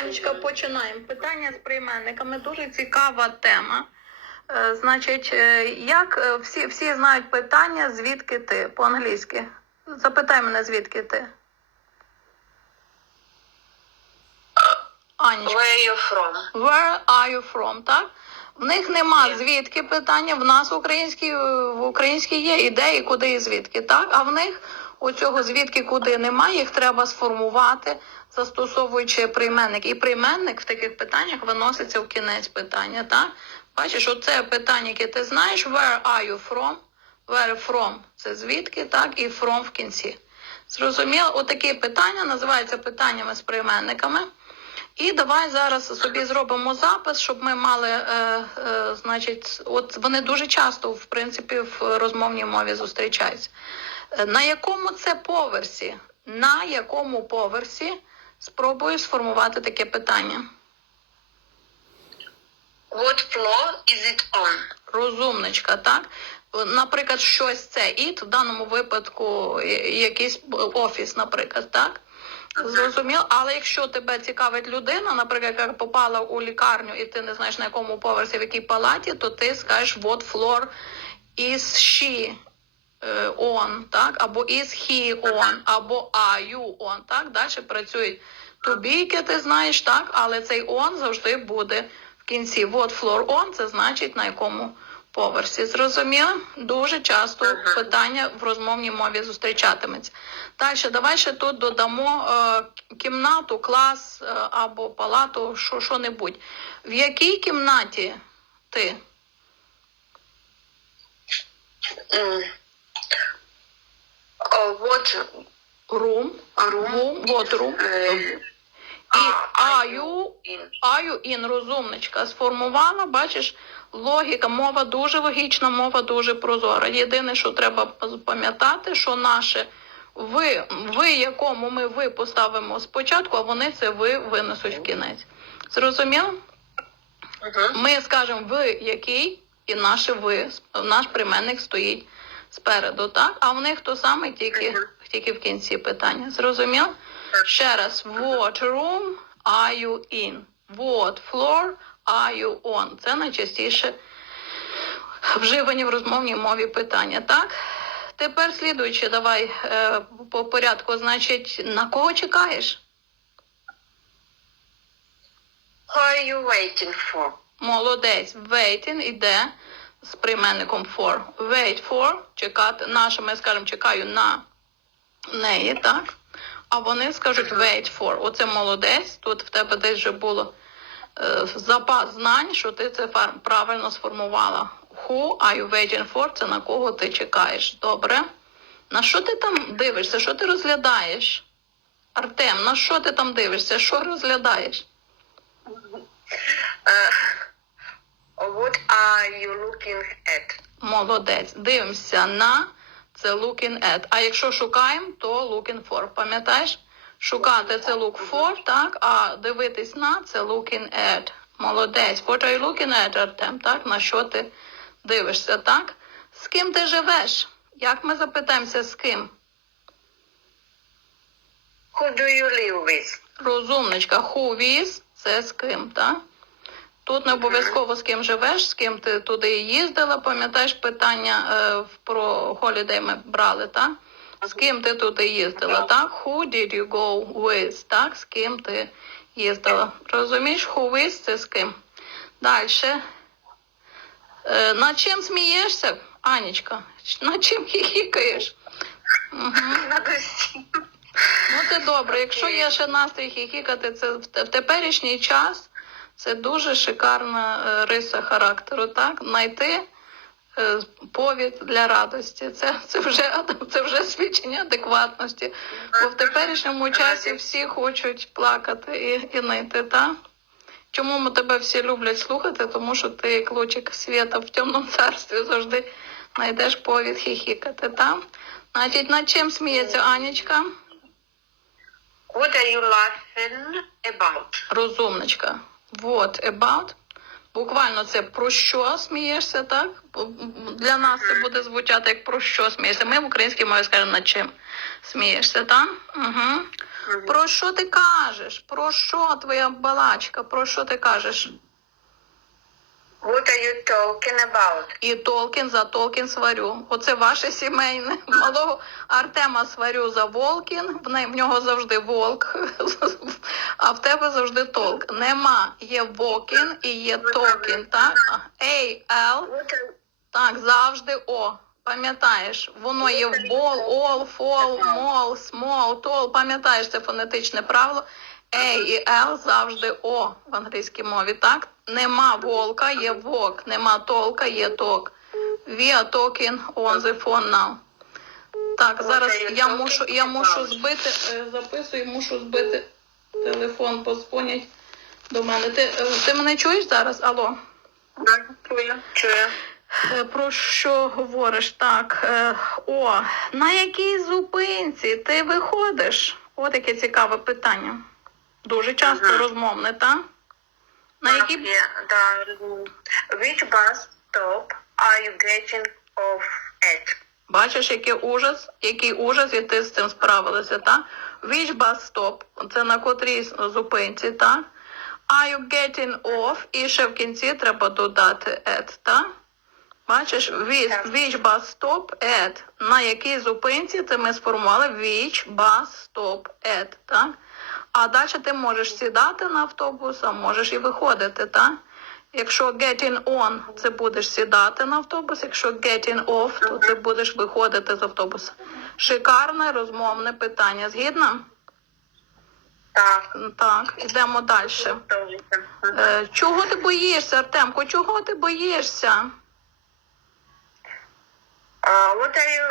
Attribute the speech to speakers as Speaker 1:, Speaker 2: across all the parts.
Speaker 1: Анечка, починаємо. Питання з прийменниками. Дуже цікава тема. Е, Значить, е, як е, всі, всі знають питання, звідки ти по-англійськи? Запитай мене, звідки ти. Анечка.
Speaker 2: Where you from?
Speaker 1: Where are you from? Так? В них нема звідки питання. В нас в українській в українській є ідеї, куди і звідки, так? А в них у цього звідки куди немає, їх треба сформувати, застосовуючи прийменник. І прийменник в таких питаннях виноситься в кінець питання, так? Бачиш, оце питання, яке ти знаєш, where are you from? Where from це звідки, так, і from в кінці. Зрозуміло, отакі питання називаються питаннями з прийменниками. І давай зараз собі зробимо запис, щоб ми мали, е, е, значить, от вони дуже часто, в принципі, в розмовній мові зустрічаються. Е, На якому це поверсі? На якому поверсі спробую сформувати таке питання?
Speaker 2: What floor is it on?
Speaker 1: Розумничка, так? Наприклад, щось це іт, в даному випадку якийсь офіс, наприклад, так? Зрозуміло, але якщо тебе цікавить людина, наприклад, яка попала у лікарню, і ти не знаєш на якому поверсі, в якій палаті, то ти скажеш what floor is she on, так? Або is he on, або are you on, так? Далі працюють яке ти знаєш, так? Але цей on завжди буде в кінці. What floor on, це значить на якому поверсі. Зрозуміло? Дуже часто питання в розмовній мові зустрічатиметься. Далі, давай ще тут додамо е, кімнату, клас е, або палату, що, що-небудь. В якій кімнаті ти?
Speaker 2: Mm. Oh, what
Speaker 1: Room.
Speaker 2: room?
Speaker 1: І
Speaker 2: а,
Speaker 1: are you
Speaker 2: in?
Speaker 1: Аю ін розумничка сформувала, бачиш, логіка, мова дуже логічна, мова дуже прозора. Єдине, що треба пам'ятати, що наше ви, ви, якому ми ви поставимо спочатку, а вони це ви винесуть в кінець. Зрозуміло? Ми скажемо ви який, і наше ви, наш прийменник стоїть спереду, так? А в них то саме тільки, тільки в кінці питання. Зрозуміло? Ще раз, what room are you in? What floor are you on? Це найчастіше вживані в розмовній мові питання, так? Тепер слідуючи, давай е, по порядку. Значить, на кого чекаєш?
Speaker 2: Who are you waiting for?
Speaker 1: Молодець. Waiting іде з прийменником for. Wait for чекати. Наше ми скажемо чекаю на неї, так? А вони скажуть wait for. Оце молодець. Тут в тебе десь вже було е, запас знань, що ти це правильно сформувала. Who are you waiting for? Це на кого ти чекаєш. Добре. На що ти там дивишся? Що ти розглядаєш? Артем, на що ти там дивишся? Що розглядаєш?
Speaker 2: Uh, what are you looking at?
Speaker 1: Молодець. Дивимося на це looking at. А якщо шукаємо, то looking for. Пам'ятаєш? Шукати це look for, так? А дивитись на це looking at. Молодець. What are you looking at, Артем? Так? На що ти дивишся, так? З ким ти живеш? Як ми запитаємося з ким?
Speaker 2: Who do you live with?
Speaker 1: Розумничка. Who with – це з ким, так? Тут не обов'язково з ким живеш, з ким ти туди їздила. Пам'ятаєш питання е, про holiday ми брали, так? З ким ти туди їздила, так? Who did you go with, так? З ким ти їздила. Розумієш, who with – це з ким. Далі. Е, над чим смієшся, Анічка? Над чим хіхікаєш? Угу. Ну, це добре. Якщо є ще настрій хіхікати, це в теперішній час це дуже шикарна е, риса характеру, так? Знайти е, повід для радості. Це, це, вже, це вже свідчення адекватності. Бо в теперішньому часі всі хочуть плакати і, і нити, так? Чому ми тебе всі люблять слухати? Тому що ти як лучик світа в темному царстві завжди знайдеш повід хіхікати, так? Значить, над чим сміється Анічка?
Speaker 2: What are you laughing about?
Speaker 1: Розумничка. What about? Буквально це про що смієшся, так? Для нас це буде звучати як про що смієшся. Ми в українській мові скажемо над чим смієшся, так? Угу. Про що ти кажеш? Про що твоя балачка? Про що ти кажеш?
Speaker 2: What are you talking about?
Speaker 1: І Толкін за Толкін сварю. Оце ваше сімейне. Малого Артема сварю за Волкін, в, не, в нього завжди волк, а в тебе завжди толк. Нема. Є Вокін і є Толкін, так? Ей, Л,
Speaker 2: What are
Speaker 1: так, завжди О. Пам'ятаєш, воно є в бол, ол, фол, мол, смол, тол. Пам'ятаєш це фонетичне правило. Ей і Л завжди О в англійській мові, так? Нема волка, є вок, нема толка, є ток. We are talking on the phone now. Так, зараз я мушу, я мушу збити, е, записую, мушу збити телефон, позвонять до мене. Ти, е, ти мене чуєш зараз? Алло?
Speaker 2: you? Чую, чую.
Speaker 1: Е, Про що говориш? Так. е, О, на якій зупинці ти виходиш? От яке цікаве питання. Дуже часто
Speaker 2: Ага.
Speaker 1: розмовне, так? На
Speaker 2: да. Which bus stop are you getting off at?
Speaker 1: бачиш, який ужас, який ужас, і ти з цим справилася, так? Which bus stop? Це на котрій зупинці, так? Are you getting off? І ще в кінці треба додати at, так? Бачиш, which, which bus stop at. На якій зупинці це ми сформували which bus stop at, так? А далі ти можеш сідати на автобус, а можеш і виходити, так? Якщо getting on, це будеш сідати на автобус, якщо getting off, то ти будеш виходити з автобуса. Шикарне розмовне питання. Згідна?
Speaker 2: Так,
Speaker 1: Так, йдемо далі. Е, чого ти боїшся, Артемко? Чого ти боїшся?
Speaker 2: Uh, what are you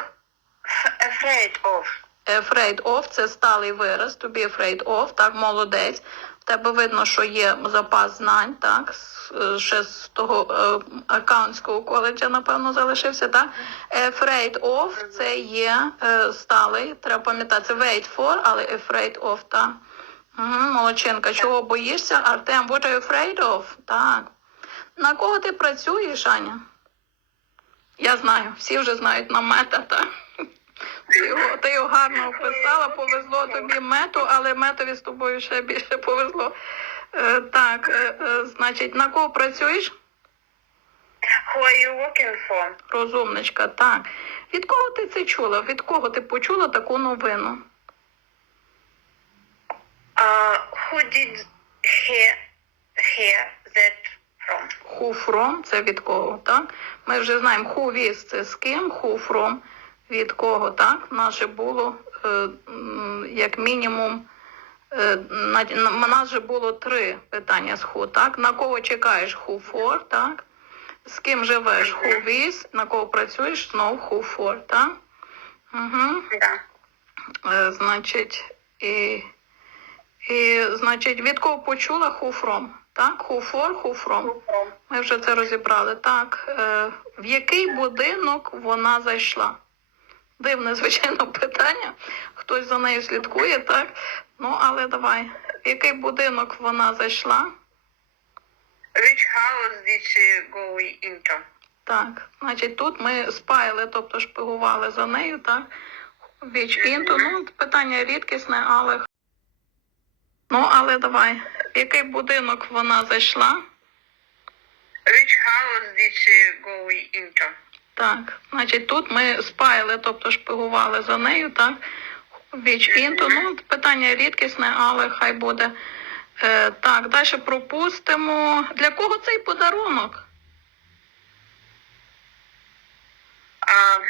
Speaker 2: afraid of?
Speaker 1: Afraid of – це сталий вираз. To be afraid of, так, молодець. В тебе видно, що є запас знань, так, е, ще з того е, аккаунтського коледжа, напевно, залишився, так. Afraid of – це є е, сталий, треба пам'ятати, wait for, але afraid of, так. Угу, молодчинка, чого боїшся? Артем, what are you afraid of? Так. На кого ти працюєш, Аня? Я знаю, всі вже знають на мета, так. Ти його, ти його гарно описала, повезло тобі мету, але метові з тобою ще більше повезло. Е, так, е, е, значить, на кого працюєш?
Speaker 2: Who are you working for?
Speaker 1: Розумничка, так. Від кого ти це чула? Від кого ти почула таку новину?
Speaker 2: Uh, who did hear, hear that from?
Speaker 1: Who from – це від кого, так? Ми вже знаємо who with – це з ким, who from – від кого, так? Наше було е, як мінімум, е, на, на, в нас же було три питання з who, так? На кого чекаєш who for, так? З ким живеш who with, на кого працюєш знов who for, так? Угу.
Speaker 2: Да.
Speaker 1: Е, значить, і, і, значить, від кого почула who from, так? Who from.
Speaker 2: Who from?
Speaker 1: Ми вже це розібрали. Так, е, в який будинок вона зайшла? Дивне, звичайно, питання. Хтось за нею слідкує, так? Ну, але давай. В який будинок вона зайшла?
Speaker 2: Which house did she go into?
Speaker 1: Так, значить, тут ми спаяли, тобто шпигували за нею, так? Віч інту. Ну, питання рідкісне, але. Ну, але давай. В який будинок вона зайшла?
Speaker 2: Which house did she go into?
Speaker 1: Так, значить, тут ми спаяли, тобто шпигували за нею, так? Віч інту. Ну, питання рідкісне, але хай буде. Е, так, далі пропустимо. Для кого цей подарунок?
Speaker 2: Um,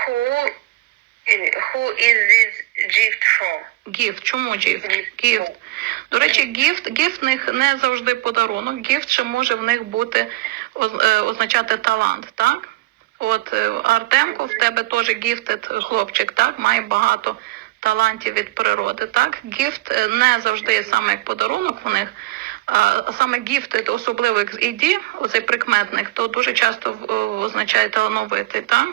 Speaker 2: who, who is this gift for?
Speaker 1: Гіфт. Чому гіфт? Гіфт. До речі, гіфт в них не завжди подарунок. Гіфт ще може в них бути е, означати талант, так? От е, Артемко, в тебе теж гіфтед хлопчик, так? Має багато талантів від природи, так? Гіфт е, не завжди є саме як подарунок в них. А саме гіфтед, особливо як з іді, оцей прикметник, то дуже часто означає талановитий, так?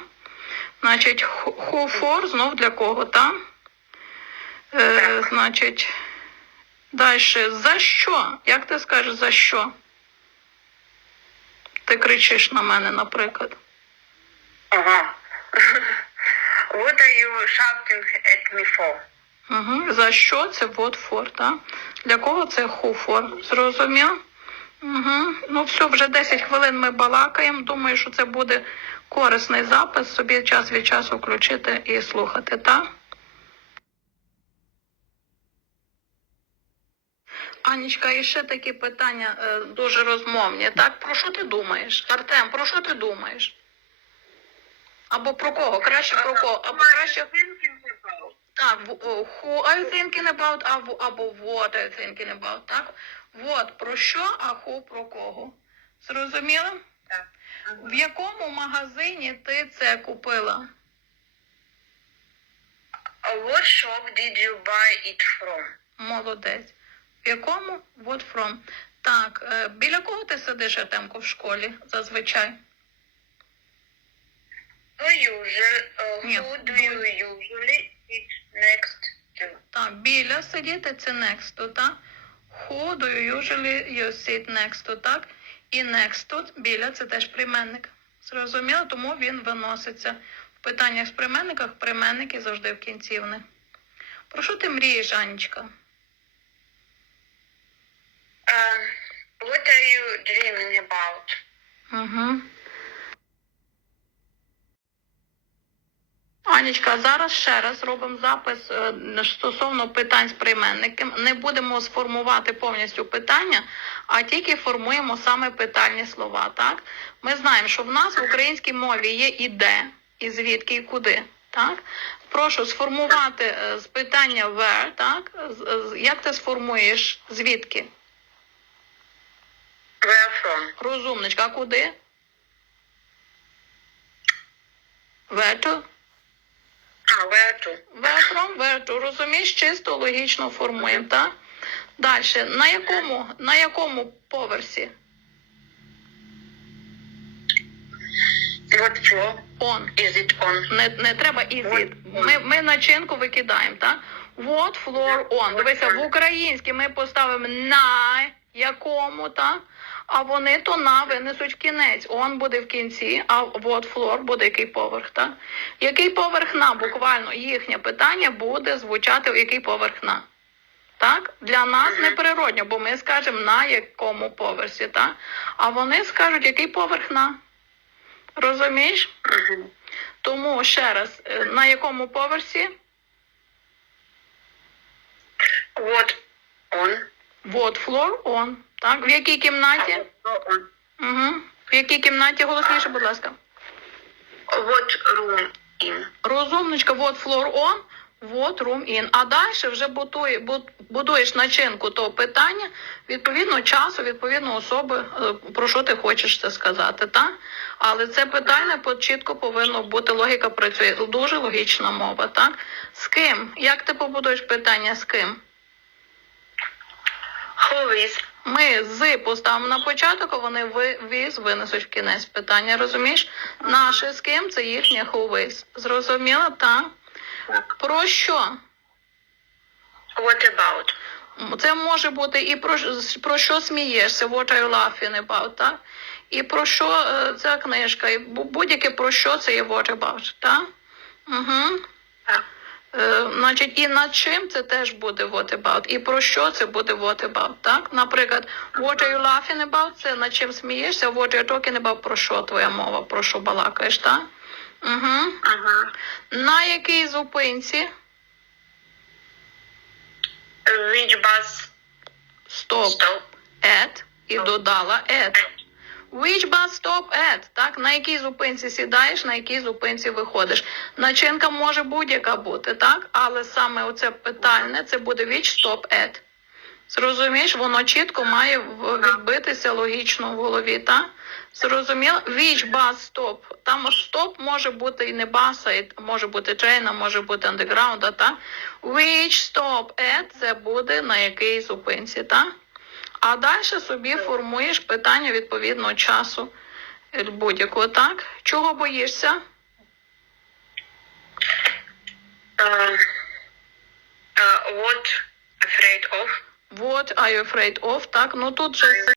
Speaker 1: Значить, who for, знов для кого, так? Е, значить, далі, за що? Як ти скажеш за що? Ти кричиш на мене, наприклад.
Speaker 2: Ага. What are you shouting at me for?
Speaker 1: Угу. За що це what for, так? Для кого це who for? Зрозумів? Угу. Ну все, вже 10 хвилин ми балакаємо. Думаю, що це буде корисний запис. Собі час від часу включити і слухати, так? Анічка, і ще такі питання е, дуже розмовні. Так, про що ти думаєш? Артем, про що ти думаєш? Або про кого? Краще про кого? Або краще. Так, who are you thinking about, або, або what are you thinking about, так? What про що, а who про кого. Зрозуміла?
Speaker 2: Так.
Speaker 1: В якому магазині ти це купила?
Speaker 2: What shop did you buy it from?
Speaker 1: Молодець. В якому? What from? Так, е, біля кого ти сидиш, Артемко, в школі зазвичай?
Speaker 2: Who usually, who do you usually sit next to?
Speaker 1: Так, біля сидіти це next to, так? Who do you usually you sit next to, так? І next to, біля це теж прийменник. Зрозуміло, тому він виноситься. В питаннях з прийменниках прийменники завжди в кінці вони. Про що ти мрієш, Анечка?
Speaker 2: Um, what are you dreaming about?
Speaker 1: Угу. Анічка, зараз ще раз робимо запис е, стосовно питань з прийменником. Не будемо сформувати повністю питання, а тільки формуємо саме питальні слова. Так? Ми знаємо, що в нас в українській мові є і де, і звідки, і куди. Так? Прошу сформувати е, з питання where, так? Як ти сформуєш звідки?
Speaker 2: Where from?
Speaker 1: Розумничка, а куди? Where to?
Speaker 2: Ah, where to?
Speaker 1: Where from, where to. Розумієш, чисто логічно формуємо, так? Далі. На якому, на якому поверсі?
Speaker 2: What floor
Speaker 1: On.
Speaker 2: is it on?
Speaker 1: Не, не треба ізід. Ми, ми начинку викидаємо, так? What floor on. Дивися, в українській ми поставимо на якому, так? А вони то на винесуть кінець. On буде в кінці, а what floor буде який поверх, так? Який поверх на? Буквально їхнє питання буде звучати, який поверх на. Так? Для нас
Speaker 2: Мгм.
Speaker 1: неприродньо, бо ми скажемо на якому поверсі, так? А вони скажуть, який поверх на. Розумієш? Тому ще раз, е, на якому поверсі?
Speaker 2: What on?
Speaker 1: Вот floor on. Так, в якій кімнаті? Угу. В якій кімнаті голосніше, будь ласка.
Speaker 2: What room in?
Speaker 1: Розумничка, вот floor on, вот room in. А далі вже будує, будуєш начинку того питання, відповідно часу, відповідно особи, е, про що ти хочеш це сказати, так? Але це питання чітко повинно бути, логіка працює. Дуже логічна мова, так? З ким? Як ти побудуєш питання з ким?
Speaker 2: Who?
Speaker 1: Ми з поставимо на початок, а вони віз винесуть в кінець питання. Розумієш? Наше з ким це їхнє хувис. Зрозуміла? Так. Про що?
Speaker 2: What about?
Speaker 1: Це може бути і про, про що смієшся, what are you laughing about, так? І про що е, ця книжка, і будь-яке про що це є what about, так? Угу.
Speaker 2: Так.
Speaker 1: Е, значить, і над чим це теж буде what about, і про що це буде what about, так? Наприклад, what are you laughing about, це над чим смієшся, what are you talking about, про що твоя мова, про що балакаєш, так? Угу.
Speaker 2: Ага.
Speaker 1: На якій зупинці?
Speaker 2: Which bus
Speaker 1: Стоп.
Speaker 2: stop?
Speaker 1: At і додала at. Which bus stop at? Так, на якій зупинці сідаєш, на якій зупинці виходиш. Начинка може будь-яка бути, так? Але саме оце питальне це буде which stop at. Зрозумієш, воно чітко має відбитися логічно в голові, так? Зрозуміло? Which bus stop? Там стоп може бути і не баса, і може бути трейна, може бути андеграунда, так? Which stop at це буде на якій зупинці, так? А далі собі формуєш питання відповідно часу е, будь-якого, так? Чого боїшся?
Speaker 2: Uh, uh, what afraid of?
Speaker 1: What are you afraid of? Так, ну тут же